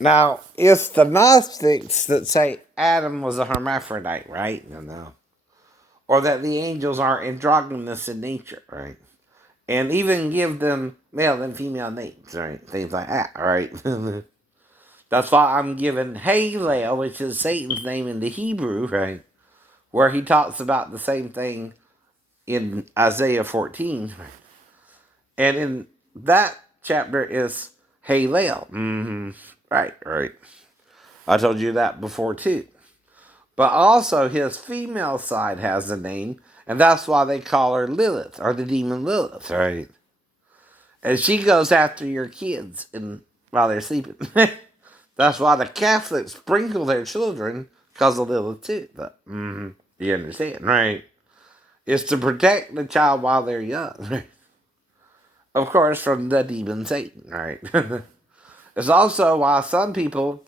Now, it's the Gnostics that say Adam was a hermaphrodite, right? No. Or that the angels are androgynous in nature, right? And even give them male and female names, right? Things like that, right? That's why I'm given Halel, which is Satan's name in the Hebrew, right? Where he talks about the same thing in Isaiah 14. Right? And in that chapter is Halel. Mm-hmm. Right. I told you that before too. But also his female side has a name, and that's why they call her Lilith, or the demon Lilith, right? And she goes after your kids while they're sleeping. That's why the Catholics sprinkle their children because of Lilith too. But, you understand, right? It's to protect the child while they're young. Right? Of course, from the demon Satan, right? It's also why some people,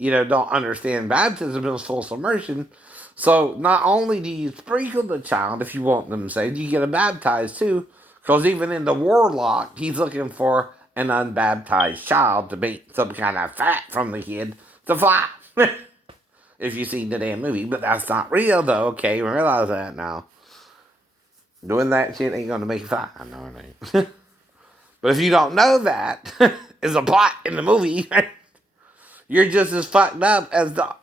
don't understand baptism is full submersion. So not only do you sprinkle the child if you want them saved, you get them baptized too. Because even in the warlock, he's looking for an unbaptized child to make some kind of fat from the kid to fly. If you've seen the damn movie. But that's not real though, okay? Realize that now. Doing that shit ain't gonna make you fly. I know it ain't. But if you don't know that, is a plot in the movie, you're just as fucked up as the,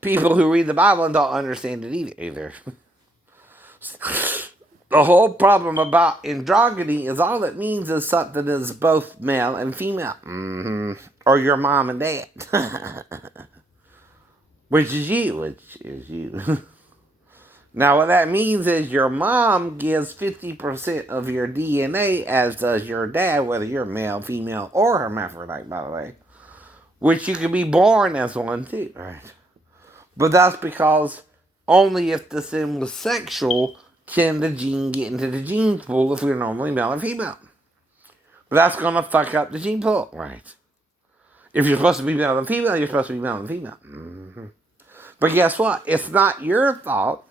people who read the Bible and don't understand it either. The whole problem about androgyny is all it means is something is both male and female. Mm-hmm. Or your mom and dad. Which is you. Now, what that means is your mom gives 50% of your DNA, as does your dad, whether you're male, female, or hermaphrodite, by the way. Which you can be born as one, too, right? But that's because only if the sin was sexual can the gene get into the gene pool if we're normally male or female. But that's going to fuck up the gene pool, right? If you're supposed to be male and female, you're supposed to be male and female. Mm-hmm. But guess what? It's not your fault.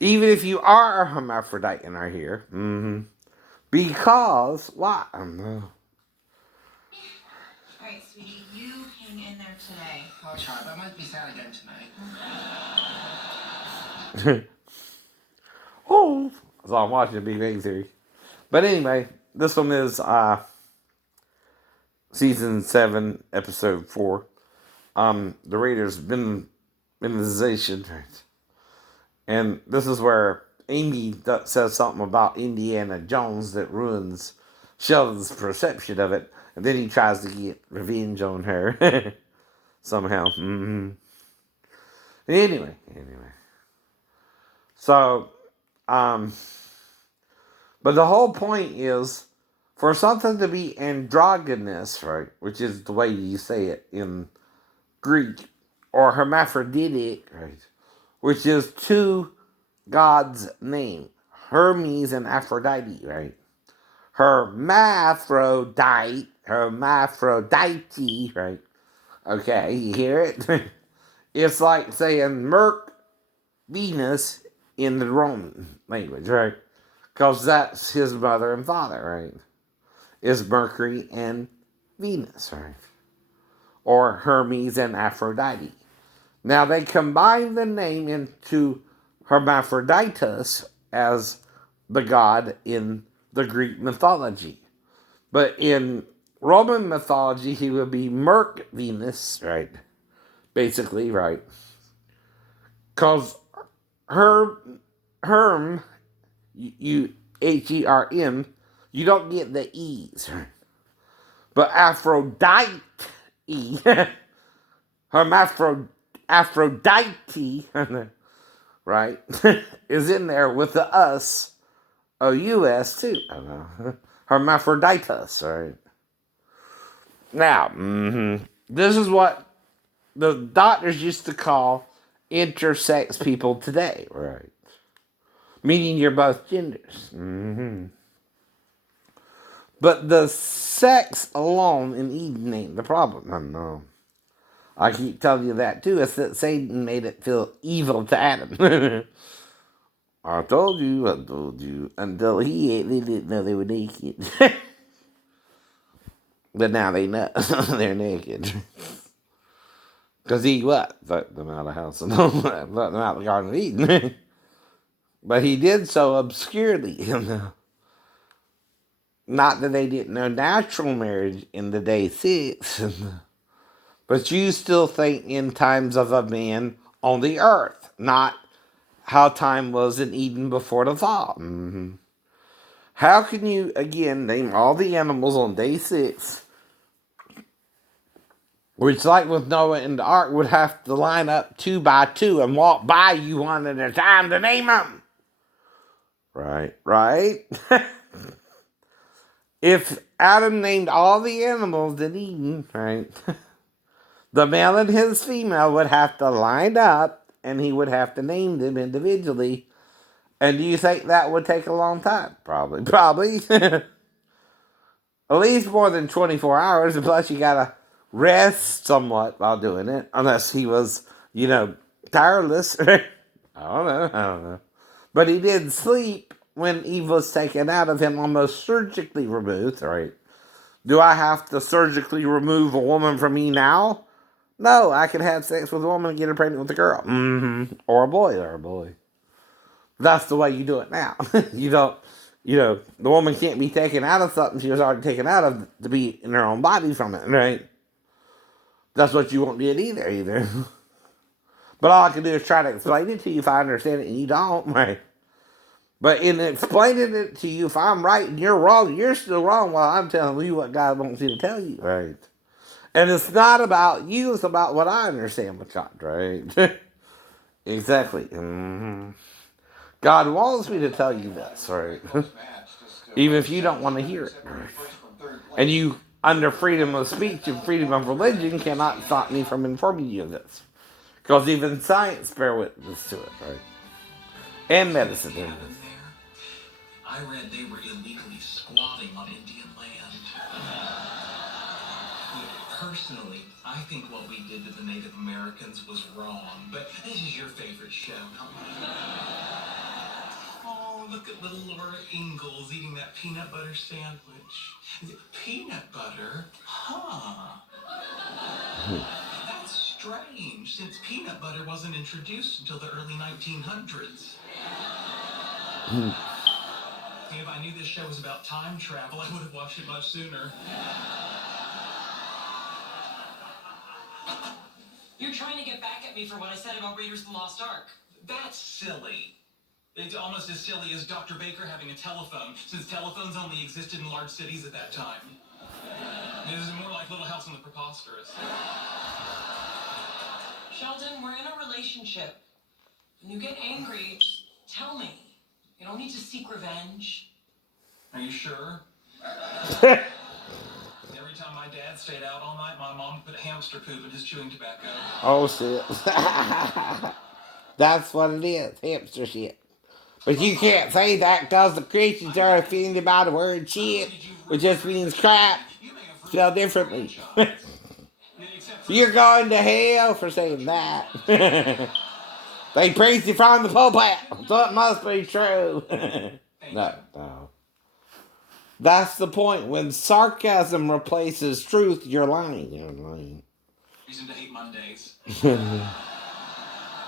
Even if you are a hermaphrodite and are here. Mm-hmm. Because, why? I don't know. Alright, sweetie, you hang in there today. I'll try, but I might be sad again tonight. Oh, so I'm watching the Big Bang Theory. But anyway, this one is season 7, episode 4. The Raiders' minimization. And this is where Amy says something about Indiana Jones that ruins Sheldon's perception of it. And then he tries to get revenge on her. Somehow. Mm-hmm. Anyway. So, but the whole point is, for something to be androgynous, right, which is the way you say it in Greek, or hermaphroditic, right, which is two gods' name, Hermes and Aphrodite, right? Hermaphrodite, right? Okay, you hear it? It's like saying Venus in the Roman language, right? Because that's his mother and father, right? Is Mercury and Venus, right? Or Hermes and Aphrodite. Now they combine the name into Hermaphroditus as the god in the Greek mythology. But in Roman mythology, he would be Merc Venus, right? Basically, right? Because Herm, Herm, Herm, you don't get the E's. But Aphrodite, Aphrodite, right, is in there with the us, O-U-S too. I don't know. Hermaphroditus, right? Now, this is what the doctors used to call intersex people today, right? Meaning you're both genders. Mm-hmm. But the sex alone in Eden ain't the problem. I know. I keep telling you that too. It's that Satan made it feel evil to Adam. I told you. Until they didn't know they were naked. But now they know they're naked. Because he what? Let them out of the house and let them out of the Garden of Eden. But he did so obscurely. Not that they didn't know natural marriage in the day 6. But you still think in times of a man on the earth, not how time was in Eden before the fall. How can you, again, name all the animals on day 6, which, like with Noah and the ark, would have to line up 2 by 2 and walk by you one at a time to name them? Right? If Adam named all the animals in Eden, right, the male and his female would have to line up and he would have to name them individually. And do you think that would take a long time? Probably. At least more than 24 hours, and plus you gotta rest somewhat while doing it, unless he was, tireless. I don't know. But he did sleep when Eve was taken out of him, almost surgically removed, right? Do I have to surgically remove a woman from me now? No, I can have sex with a woman and get her pregnant with a girl. Or a boy. That's the way you do it now. You don't, the woman can't be taken out of something she was already taken out of to be in her own body from it, right? That's what you won't get either. But all I can do is try to explain it to you if I understand it and you don't, right? But in explaining it to you, if I'm right and you're wrong, you're still wrong while I'm telling you what God wants me to tell you, right? And it's not about you, it's about what I understand with God, right? Exactly. God wants me to tell you this, right? Even if you don't want to hear it. And you, under freedom of speech and freedom of religion, cannot stop me from informing you of this. Because even science bear witness to it, right? And medicine. I read they were illegally squatting on Indian land. Personally, I think what we did to the Native Americans was wrong, but this is your favorite show. Oh, look at little Laura Ingalls eating that peanut butter sandwich. Peanut butter? Huh. That's strange, since peanut butter wasn't introduced until the early 1900s. If I knew this show was about time travel, I would have watched it much sooner. You're trying to get back at me for what I said about Raiders of the Lost Ark. That's silly. It's almost as silly as Dr. Baker having a telephone, since telephones only existed in large cities at that time. This is more like Little House on the Preposterous. Sheldon, we're in a relationship. When you get angry, just tell me. You don't need to seek revenge. Are you sure? Every time my dad stayed out all night, my mom put hamster poop in his chewing tobacco. Oh, shit. That's what it is. Hamster shit. But you can't say that because the Christians are offended by the word shit, which just means crap, spelled differently. You're going to hell for saying that. They preach it from the pulpit, so it must be true. No. That's the point. When sarcasm replaces truth, you're lying. Reason to hate Mondays. He's a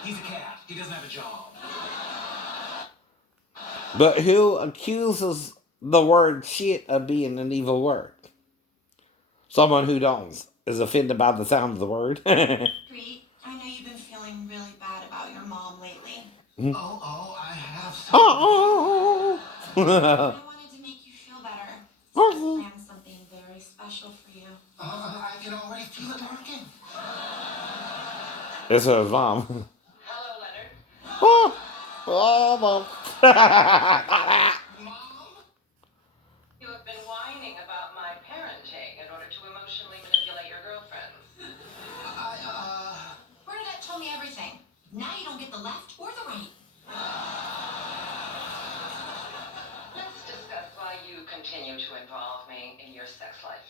cat. He doesn't have a job. But who accuses the word shit of being an evil word? Someone who is offended by the sound of the word. Preet, I know you've been feeling really bad about your mom lately. I have something. I wanted to make you feel better. So I planned something very special for you. I can already feel it working. It's her mom. Hello, Leonard. Mom. Mom? You have been whining about my parenting in order to emotionally manipulate your girlfriends. Bernadette told me everything. Now you don't get the left or the right. Let's discuss why you continue to involve me in your sex life.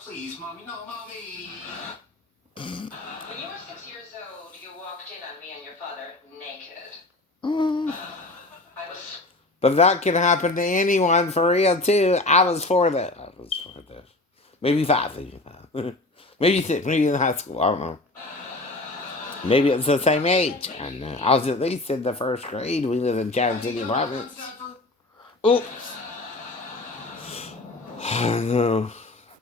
Please, Mommy. No, Mommy. When you were 6 years old, you walked in on me and your father naked. I was... But that can happen to anyone for real too. I was for that. Maybe 5. Maybe 6. Maybe in high school. I don't know. Maybe it's the same age. I know. I was at least in the first grade. We live in Chatham City apartments. Oops. I know.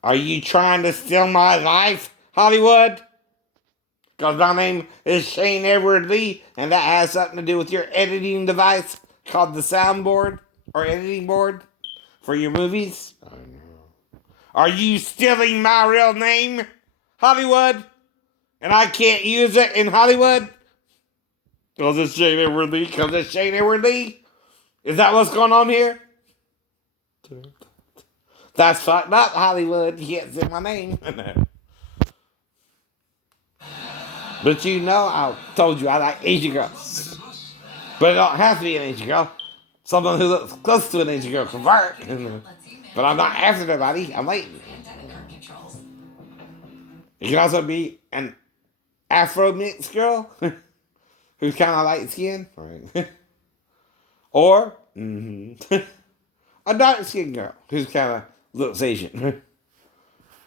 Are you trying to steal my life, Hollywood? Because my name is Shane Edward Lee, and that has something to do with your editing device called the soundboard or editing board for your movies. I know. Are you stealing my real name, Hollywood? And I can't use it in Hollywood? Because it's Shane Edward Lee? Because it's Shane Edward Lee? Is that what's going on here? That's fucked up, Hollywood. You can't say my name. But you know, I told you I like Asian girls. But it don't have to be an Asian girl. Someone who looks close to an Asian girl can work. But I'm not after nobody. I'm waiting. It can also be an Afro mixed girl who's kind of light skinned. Right. Or a dark skinned girl who's kind of looks Asian.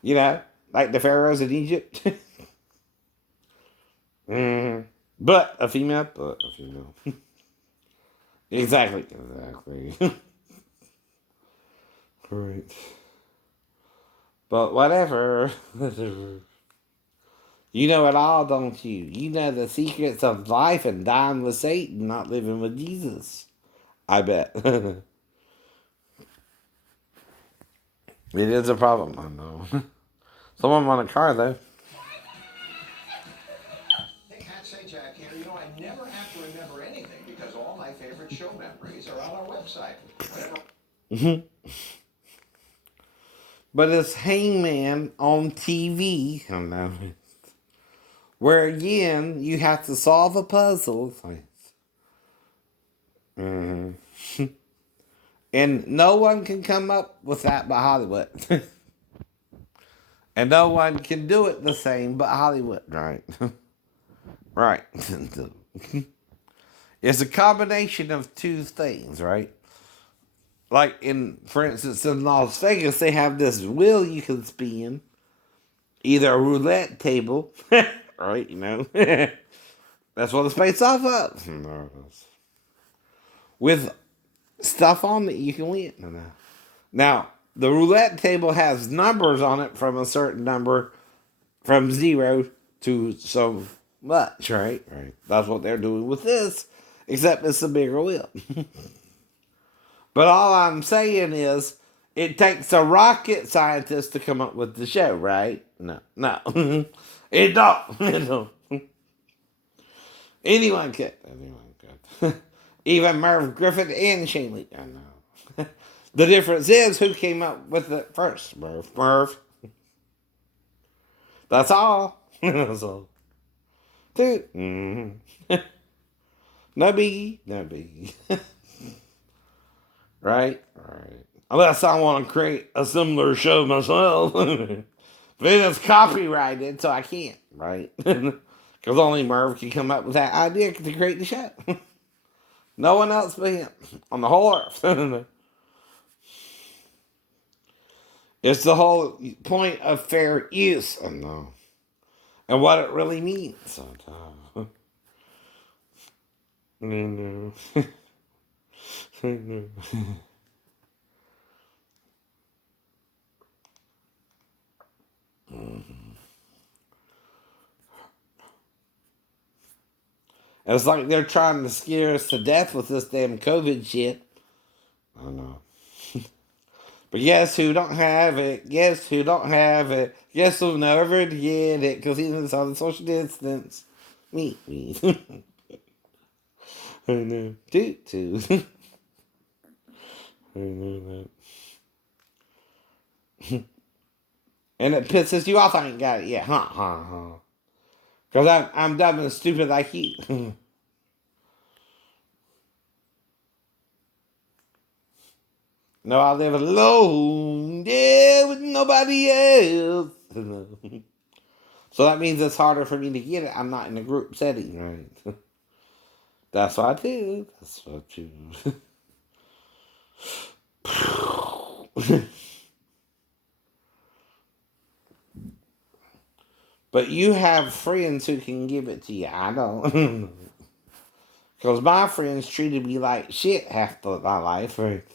You know, like the pharaohs in Egypt. But a female. Exactly. Right. But whatever. You know it all, don't you? You know the secrets of life and dying with Satan, not living with Jesus. I bet. It is a problem, I know. Someone want a car, though. Hey, Hat Say Jack here. You know, I never have to remember anything because all my favorite show memories are on our website. Whatever. But it's Hangman on TV. I don't know. Where again, you have to solve a puzzle. And no one can come up with that but Hollywood. And no one can do it the same but Hollywood, right? Right. It's a combination of two things, right? Like for instance, in Las Vegas, they have this wheel you can spin, either a roulette table, right? You know, that's what it's based off of. With stuff on it, you can win. Now, the roulette table has numbers on it from a certain number, from 0 to so much, right? Right. That's what they're doing with this, except it's a bigger wheel. But all I'm saying is, it takes a rocket scientist to come up with the show, right? No. It don't. Anyone could. Even Merv Griffin and Shane Lee. I know. The difference is who came up with it first. Merv. That's all. That's all. Dude. No biggie. Right? Unless I want to create a similar show myself. But it's copyrighted, so I can't, right? Because only Merv can come up with that idea to create the show. No one else but him on the whole earth. It's the whole point of fair use, and what it really means. It's like they're trying to scare us to death with this damn COVID shit. I know. But guess who don't have it? Guess who don't have it? Guess who'll never get it? Because he's on the social distance. Me. I know. Toot. I know that. And it pisses you off I ain't got it yet. Because I'm dumb and stupid like you. No, I live alone. Yeah, with nobody else. So that means it's harder for me to get it. I'm not in a group setting, right? That's what I do. That's what I do. But you have friends who can give it to you. I don't. Because my friends treated me like shit half my life. Right?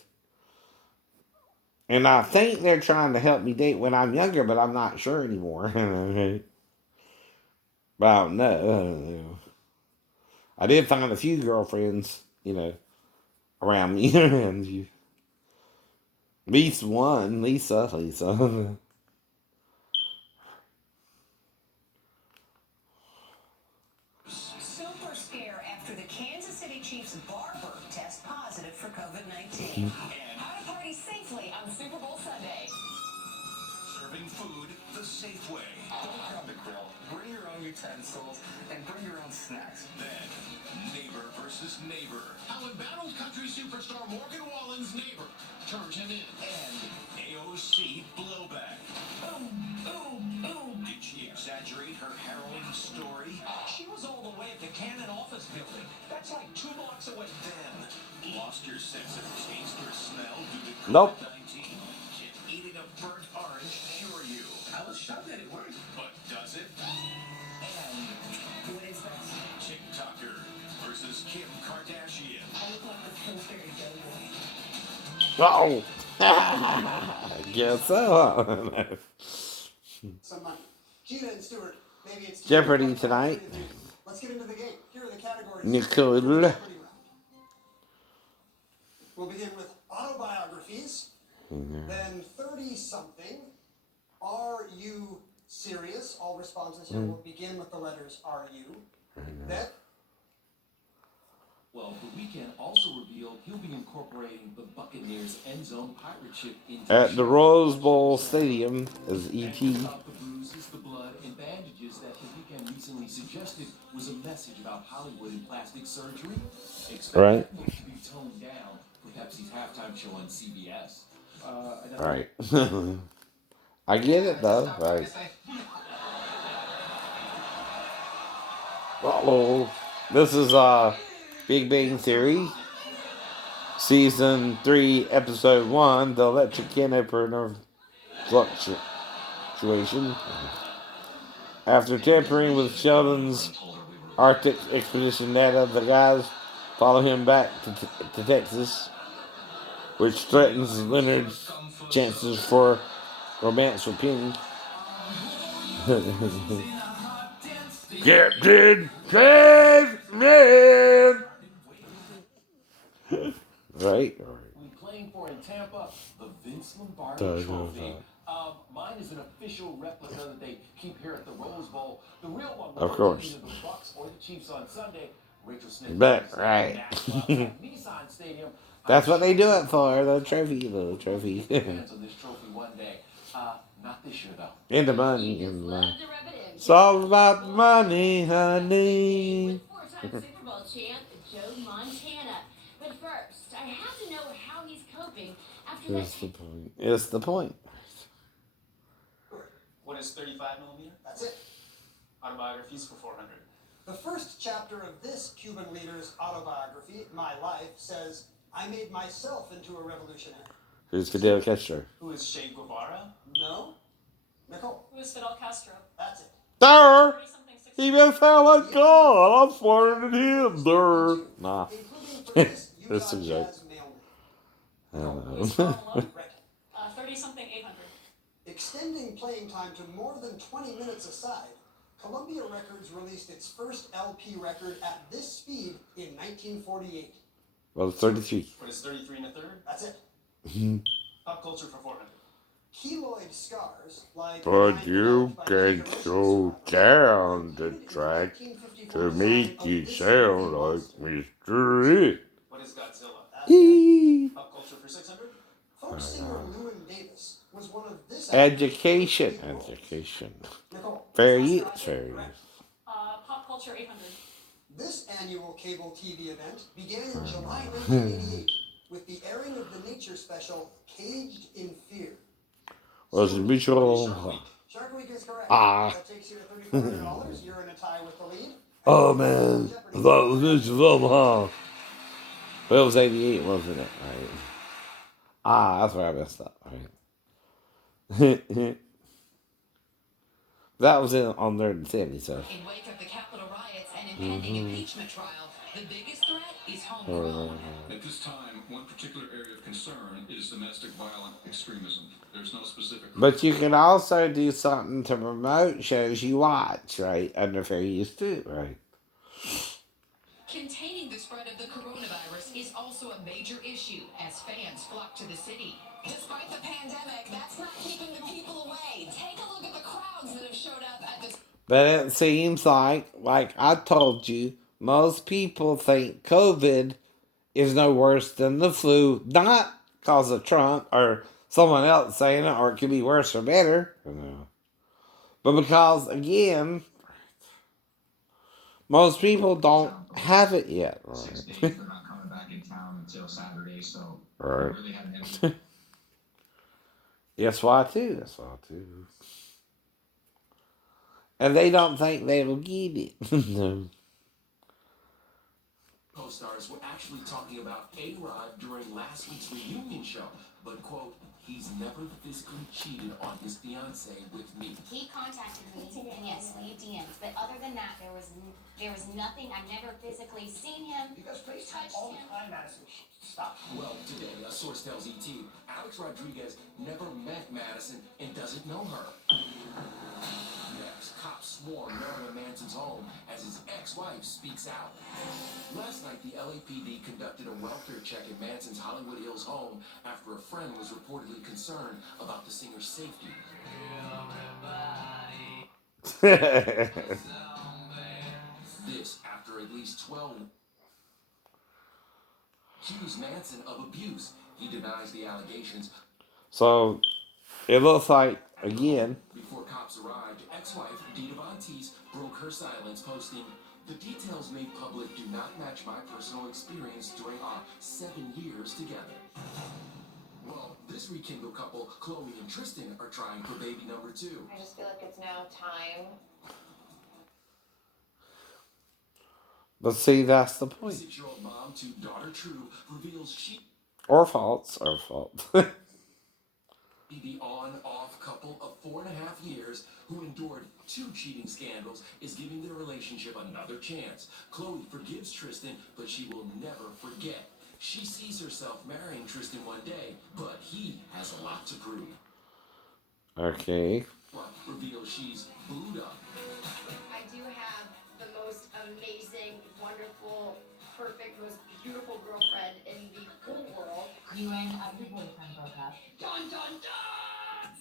And I think they're trying to help me date when I'm younger, but I'm not sure anymore. But I don't know. I did find a few girlfriends, around me. At least one, Lisa. Super scare after the Kansas City Chiefs barber test positive for COVID-19. And how to party safely on Super Bowl Sunday. Serving food the safe way. Don't grab the grill. Bring your own utensils and bring your own snacks. Then, neighbor versus neighbor. How embattled country superstar Morgan Wallen's neighbor turned him in. And AOC blowback. Boom, boom, boom. Did she exaggerate her harrowing story? She was all the way at the Cannon office building. That's like 2 blocks away. Then, lost your sense of taste or smell due to Nope. COVID-19? Can eating a burnt orange cure you? I was shocked that it worked. But does it? And what is this? TikToker versus Kim Kardashian. I look like the Pillsbury Doughboy. Oh. I guess so. Some money. Gina and Stuart, maybe it's Jeopardy tonight. Let's get into the game. Here are the categories. Nicole. Jeopardy round. We'll begin with autobiographies, then 30-something. Are you serious? All responses here will begin with the letters are you. Then Well, the weekend also revealed he'll be incorporating the Buccaneers end zone pirate ship into At the show. Rose Bowl Stadium as And E.T. about the bruises, the blood, and bandages that the weekend recently suggested was a message about Hollywood and plastic surgery. Expect Right. that to be toned down for Pepsi's halftime show on CBS. Right. I get it though. Right. Uh-oh. This is Big Bang Theory. Season 3, Episode 1, The Electric Kidnapper Fluctuation. After tampering with Sheldon's Arctic expedition data, the guys follow him back to Texas, which threatens Leonard's chances for romance with Penny. Captain Tasman! Right? We playing for in Tampa, the Vince Lombardi Trophy. Mine is an official replica that they keep here at the Rose Bowl. The real one will Of course. either the Bucks or the Chiefs on Sunday. Rachel Smith. But, right. Nissan Stadium. That's what they do it for, the trophy. Fans on this trophy one day. Not this year though. And the money, It's all about the money, honey. With four-time Super Bowl champ Joe Montana. But first, I have to know how he's coping after that. It's the point. What is 35 millimeter? that's it. Autobiographies for 400. The first chapter of this Cuban leader's autobiography, My Life, says, I made myself into a revolutionary. Who's Fidel Castro? Who is Che Guevara? No? Nicole, Who is Fidel Castro? that's it. There! 30-something, 60. He may sound like God. I'm smarter than him. There. Nah. Including for this It's a Utah joke. Jazz mailman. I don't Who is know. Carl Malone? Right. 30-something, 800. Extending playing time to more than 20 minutes aside, Columbia Records released its first LP record at this speed in 1948. Well, 33. What is 33 and a third? That's it. Pop culture for 400. Keloid scars, like But you can go down the track to make you sound like Mr. It. What is Godzilla? Eee. Pop culture for 600. Folk singer Llewyn Davis was one of this Education. Nicole, Fair use. Fair use. Pop culture 800. this annual cable TV event began in July 1988 with the airing of the nature special Caged in Fear. Was it mutual? Shark Week is correct. Ah. That takes you to $3,400. You're in a tie with the lead. Oh man, I thought it was mutual, huh? But it was 88, wasn't it? Right. That's where I messed up. Right. That was on there in the city, so. In wake of the Capitol riots and impending impeachment trial, the biggest threat is homegrown. At this time, one particular area of concern is domestic violent extremism. There's no specific. But you can also do something to promote shows you watch, right? Under fair use too, right? Containing the spread of the coronavirus is also a major issue as fans flock to the city. Despite the pandemic, that's not keeping the people away. Take a look at the crowds that have showed up at the. But it seems like I told you, most people think COVID is no worse than the flu, not because of Trump or someone else saying it, or it could be worse or better. But because, again, most people don't have it yet. 6 Right. days, they're not coming back in town until Saturday, so Right. we really haven't. That's why too. That's why too. And they don't think they will get it. No. Co-stars were actually talking about A-Rod during last week's reunion show, but quote, he's never physically cheated on his fiance with me. He contacted me, and yes, we DM'd. But other than that, there was nothing. I've never physically seen him. You guys FaceTime Touched all the him. time, Madison. Stop. Well, today, a source tells ET, Alex Rodriguez never met Madison and doesn't know her. Next, cops swarm Marilyn Manson's home as his ex-wife speaks out. Last night, the LAPD conducted a welfare check in Manson's Hollywood Hills home after a friend was reportedly concerned about the singer's safety. This after at least 12 accused Manson of abuse. He denies the allegations. So it looks like, again, Before cops arrived, ex-wife Dita Von Teese broke her silence, posting, "The details made public do not match my personal experience during our 7 years together." Well, this rekindled couple, Chloe and Tristan, are trying for baby number 2. I just feel like it's now time. but see, that's the point. 6-year-old mom to daughter True reveals she Or fault. be the on-off couple of 4.5 years who endured 2 cheating scandals is giving their relationship another chance. Chloe forgives Tristan, but she will never forget. She sees herself marrying Tristan one day, but he has a lot to prove. Okay. Reveals she's booed up. I do have the most amazing, wonderful, perfect, most beautiful girlfriend in the whole world. You and your boyfriend broke up. Dun dun dun!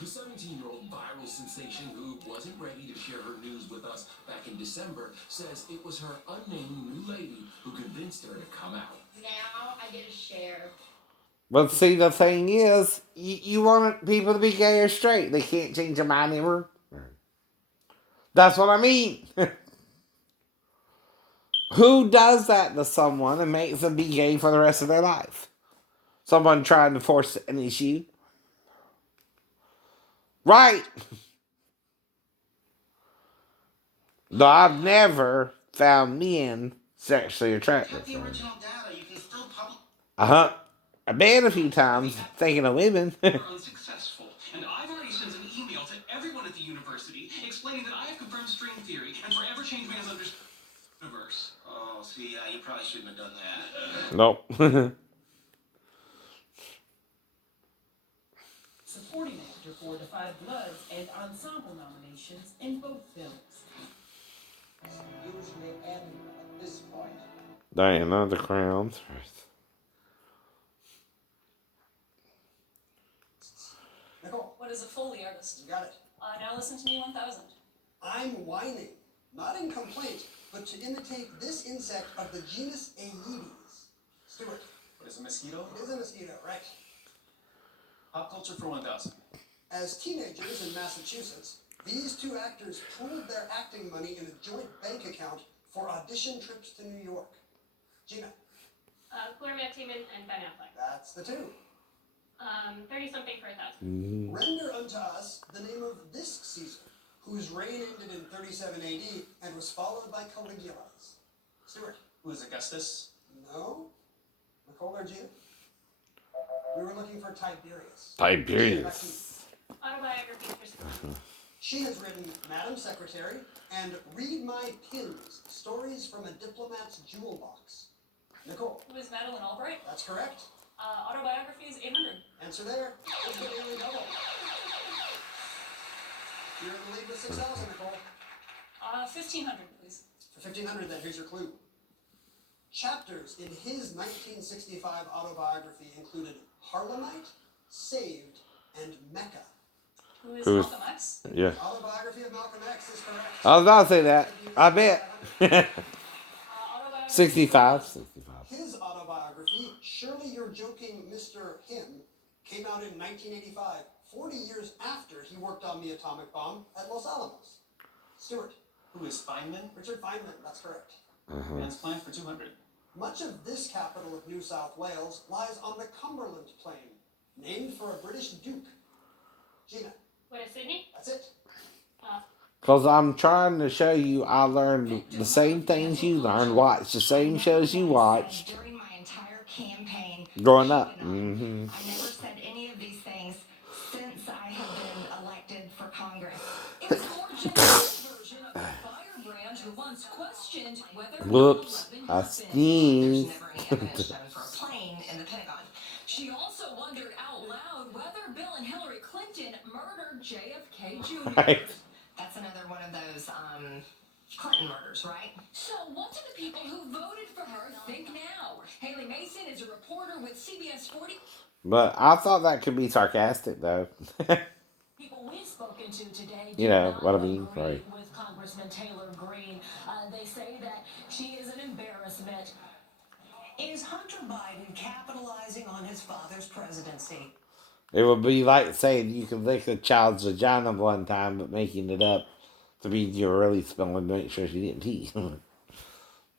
The 17-year-old viral sensation who wasn't ready to share her news with us back in December says it was her unnamed new lady who convinced her to come out. Now I get to share. But see, the thing is, you want people to be gay or straight. They can't change their mind ever. That's what I mean. Who does that to someone and makes them be gay for the rest of their life? Someone trying to force an issue? Right. Though I've never found men sexually attractive. Check the original data. You can still publish. I've been a few times thinking of women. Unsuccessful. And I've already sent an email to everyone at the university explaining that I have confirmed string theory and forever changed man's universe. Oh, see, you probably shouldn't have done that. Nope. Supporting actor for The Five Bloods and ensemble nominations in both films. Usually end at this point. Diana of the Crown. Nicole, What is a Foley artist? you got it. Now listen to me 1000. I'm whining, not in complaint, but to imitate this insect of the genus Aedes. Stuart. What is a mosquito? It is a mosquito, right? Pop culture for 1000. As teenagers in Massachusetts, these 2 actors pooled their acting money in a joint bank account for audition trips to New York. Gina. Claire Matt Damon and Ben Affleck. That's the 2. 30 something for 1,000. Render unto us the name of this Caesar, whose reign ended in 37 AD and was followed by Caligula's. Stuart. Who is Augustus? No? Nicole or Gina? We were looking for Tiberius. Tiberius. Autobiography for She has written Madam Secretary and Read My Pins, Stories from a Diplomat's Jewel Box. Nicole. Who is Madeline Albright? That's correct. Autobiography is 800. Answer there. It's the nearly double. You're in the lead with 6,000, Nicole. 1500, please. For 1,500, then here's your clue. Chapters in his 1965 autobiography included Harlemite, Saved, and Mecca. Who is Who's- Malcolm X? Yeah. Autobiography of Malcolm X is correct. I was about to say that. I bet. Autobiography 65. 65. His autobiography, Surely You're Joking, Mr. Him, came out in 1985, 40 years after he worked on the atomic bomb at Los Alamos. Stuart. Who is Feynman? Richard Feynman, that's correct. Man's plan for 200. Much of this capital of New South Wales lies on the Cumberland Plain, named for a British duke. Gina. What is Sydney? That's it. Because I'm trying to show you I learned the same things you learned, watched the same shows you watched During my entire campaign, growing up. I never said any of these things since I have been elected for Congress. It's a more generous version of the firebrand who once questioned whether Whoops. 9/11 I had been. sneezed. There's never any evidence shown for a plane in the Pentagon. She also wondered out loud whether Bill and Hillary Clinton murdered JFK Jr. Right. That's another one of those Clinton murders, right? So what do the people who voted for her think now? Haley Mason is a reporter with CBS 40. But I thought that could be sarcastic, though. People we've spoken to today You know do what I not mean, agree right. with Congressman Taylor Greene. They say that she is an embarrassment. Is Hunter Biden capitalizing on his father's presidency? It would be like saying you can lick a child's vagina one time, but making it up to mean you're really spelling to make sure she didn't pee.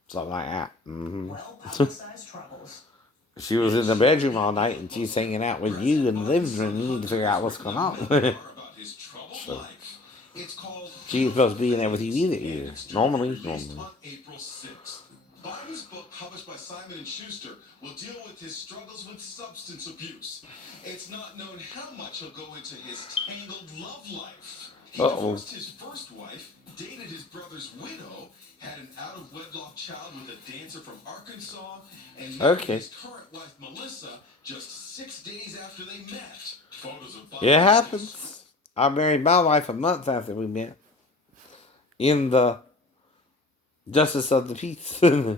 Something like that. Well-publicized troubles. She was in the bedroom all night and she's hanging out with you in the living room. You need to figure out what's going on. So, she's supposed to be in there with you either. Normally. On April 6th. Biden's book, published by Simon & Schuster, will deal with his struggles with substance abuse. It's not known how much he'll go into his tangled love life. He divorced his first wife, dated his brother's widow, had an out-of-wedlock child with a dancer from Arkansas, and married his current wife, Melissa, just 6 days after they met. Photos of Biden. It happens. I married my wife a month after we met. In the Justice of the Peace. During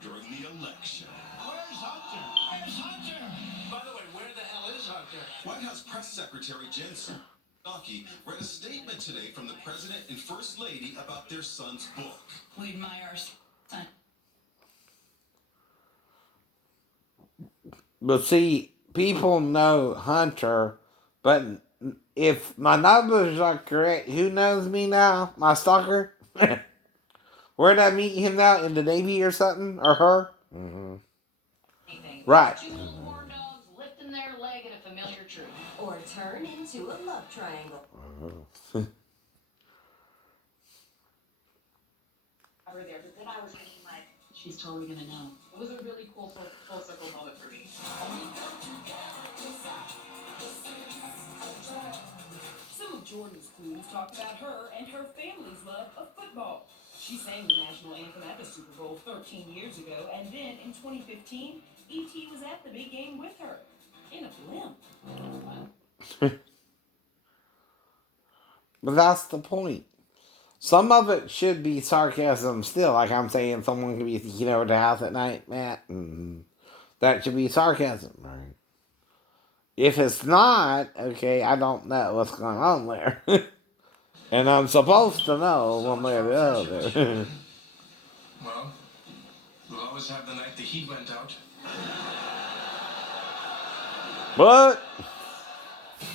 the election. Where's Hunter? Where's Hunter? By the way, where the hell is Hunter? White House Press Secretary Jen Psaki read a statement today from the President and First Lady about their son's book. We admire our son. But see, people know Hunter, but if my numbers are correct, who knows me now? My stalker? Where'd I meet him now? In the Navy or something? Or her? Right. Two little war dogs lifting their leg at a familiar tree. Or turn into a love triangle. I was there, but then I was thinking, like, she's totally gonna know. It was a really cool full circle moment for me. Some of Jordan's clues talk about her and her family's love of football. She sang the national anthem at the Super Bowl 13 years ago, and then in 2015, E.T. was at the big game with her in a blimp. But that's the point. Some of it should be sarcasm still. Like I'm saying, someone could be thinking over the house at night, Matt. That should be sarcasm, right? If it's not, okay, I don't know what's going on there. And I'm supposed to know one way or the other. Well, we'll always have the night the heat went out. What?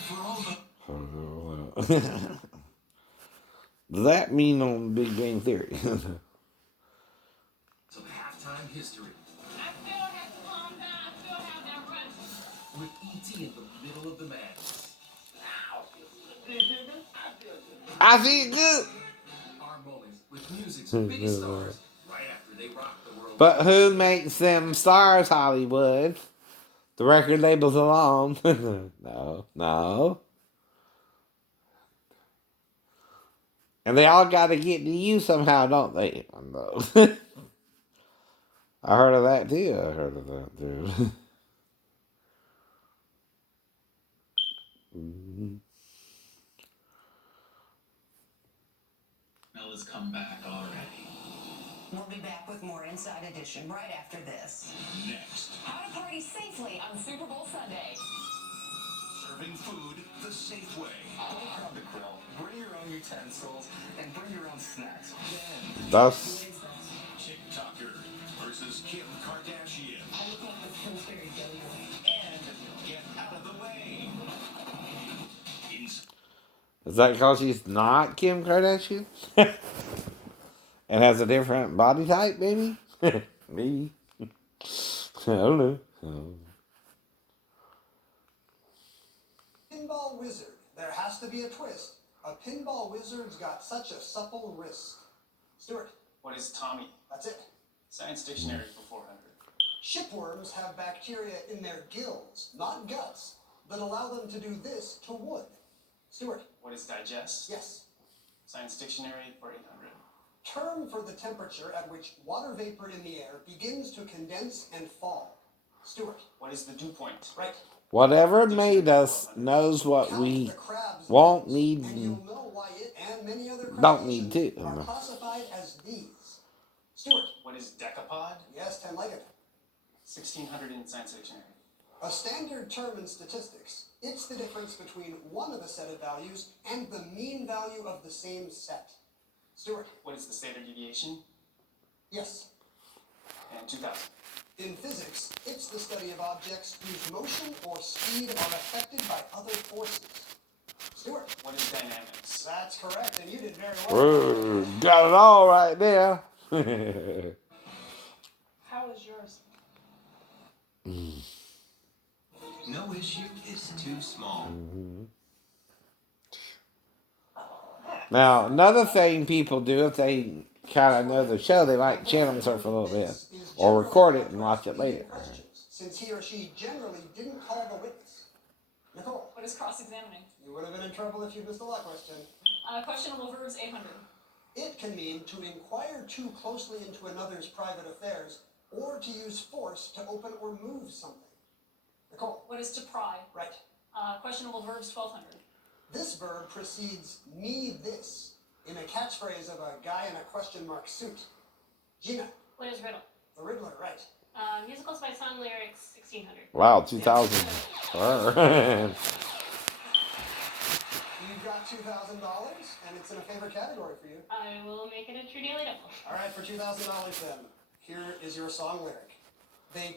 For all the... Does that mean on Big Bang Theory? So halftime history. I still have to calm down. I still have that run. With E.T. in the middle of the madness. I see it good. Our moments with music's biggest stars right after they rock the world. But who makes them stars, Hollywood? The record labels alone. No. And they all got to get to you somehow, don't they? I heard of that too. I heard of that too. Ella's come back already. We'll be back with more Inside Edition right after this. Next, How to party safely on Super Bowl Sunday. serving food the safe way. Don't grab the grill. Bring your own utensils and bring your own snacks. Then That's TikToker versus Kim Kardashian. I look like the Pillsbury Deli Boy. And get out of the way. is that because she's not Kim Kardashian and has a different body type? Maybe. Maybe. I don't know. Pinball wizard. There has to be a twist. A pinball wizard's got such a supple wrist. Stuart. What is Tommy? That's it. Science Dictionary for 400. Shipworms have bacteria in their gills, not guts, that allow them to do this to wood. Stuart. What is digest? Yes. Science Dictionary for 800. Term for the temperature at which water vapor in the air begins to condense and fall. Stuart. What is the dew point? Right. Whatever made us knows what we won't need and you'll know why it and many other don't need to. are classified as these. Stuart. What is decapod? Yes, 10-legged. 1600 in Science Dictionary. A standard term in statistics. It's the difference between one of a set of values and the mean value of the same set. Stuart. What is the standard deviation? Yes. And 2000. In physics, it's the study of objects whose motion or speed are affected by other forces. Stuart. What is dynamics? That's correct, and you did very well. Got it all right there. How is yours? No issue is too small. Now, another thing people do if they kind of know the show, they might channel surf a little bit or record it and watch it later. Since he or she generally didn't call the witness. Nicole. What is cross-examining? You would have been in trouble if you missed the law question. Questionable verbs, 800. It can mean to inquire too closely into another's private affairs or to use force to open or move something. Nicole. What is to pry? Right. Questionable verbs, 1200. This verb precedes me this in a catchphrase of a guy in a question mark suit. Gina. What is riddle? The Riddler, right. Musicals by song lyrics, 1600. Wow, 2000. You've got $2,000, and it's in a favorite category for you. I will make it a true daily double. All right, for $2,000 then, here is your song lyric. They